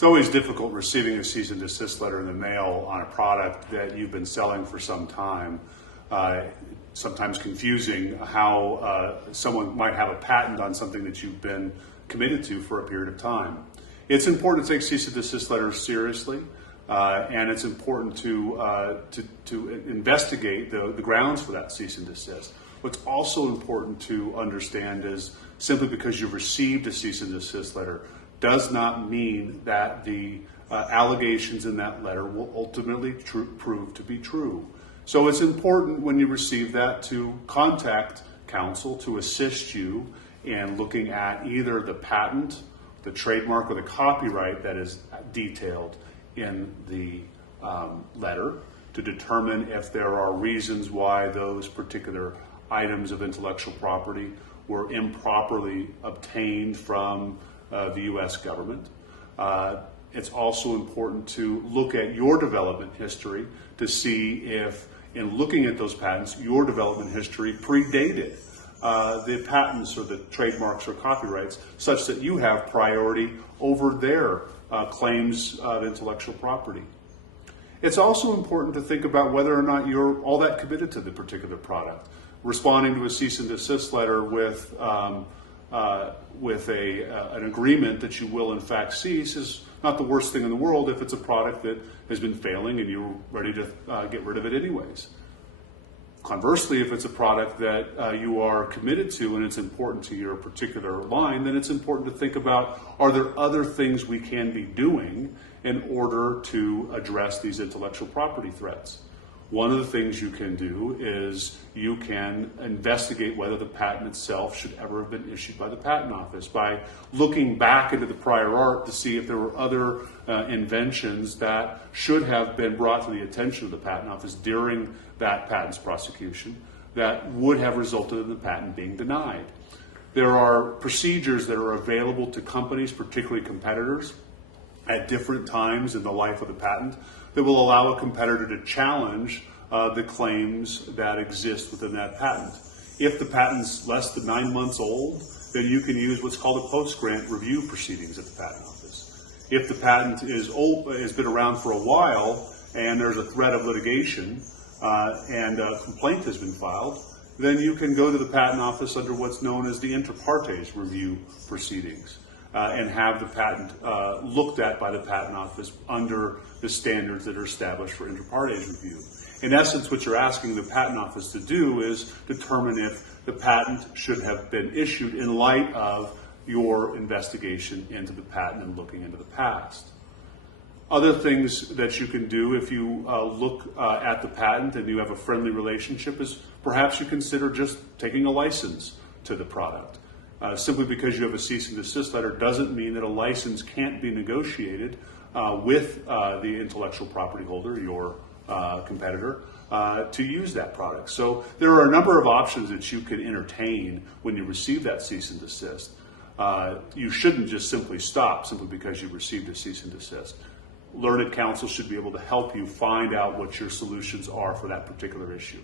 It's always difficult receiving a cease and desist letter in the mail on a product that you've been selling for some time. Sometimes confusing how someone might have a patent on something that you've been committed to for a period of time. It's important to take cease and desist letters seriously, and it's important to investigate the grounds for that cease and desist. What's also important to understand is simply because you've received a cease and desist letter does not mean that the allegations in that letter will ultimately prove to be true. So it's important when you receive that to contact counsel to assist you in looking at either the patent, the trademark, or the copyright that is detailed in the letter to determine if there are reasons why those particular items of intellectual property were improperly obtained from the U.S. government. It's also important to look at your development history to see if, in looking at those patents, your development history predated the patents or the trademarks or copyrights such that you have priority over their claims of intellectual property. It's also important to think about whether or not you're all that committed to the particular product. Responding to a cease and desist letter with an agreement that you will in fact cease is not the worst thing in the world if it's a product that has been failing and you're ready to get rid of it anyways. Conversely, if it's a product that you are committed to and it's important to your particular line, then it's important to think about, are there other things we can be doing in order to address these intellectual property threats? One of the things you can do is you can investigate whether the patent itself should ever have been issued by the patent office by looking back into the prior art to see if there were other inventions that should have been brought to the attention of the patent office during that patent's prosecution that would have resulted in the patent being denied. There are procedures that are available to companies, particularly competitors, at different times in the life of the patent that will allow a competitor to challenge the claims that exist within that patent. If the patent's less than 9 months old, then you can use what's called a post-grant review proceedings at the patent office. If the patent is old, has been around for a while, and there's a threat of litigation and a complaint has been filed, then you can go to the patent office under what's known as the inter partes review proceedings. And have the patent looked at by the patent office under the standards that are established for inter partes review. In essence, what you're asking the patent office to do is determine if the patent should have been issued in light of your investigation into the patent and looking into the past. Other things that you can do if you look at the patent and you have a friendly relationship is perhaps you consider just taking a license to the product. Simply because you have a cease and desist letter doesn't mean that a license can't be negotiated with the intellectual property holder, your competitor, to use that product. So there are a number of options that you can entertain when you receive that cease and desist. You shouldn't just simply stop simply because you received a cease and desist. Learned counsel should be able to help you find out what your solutions are for that particular issue.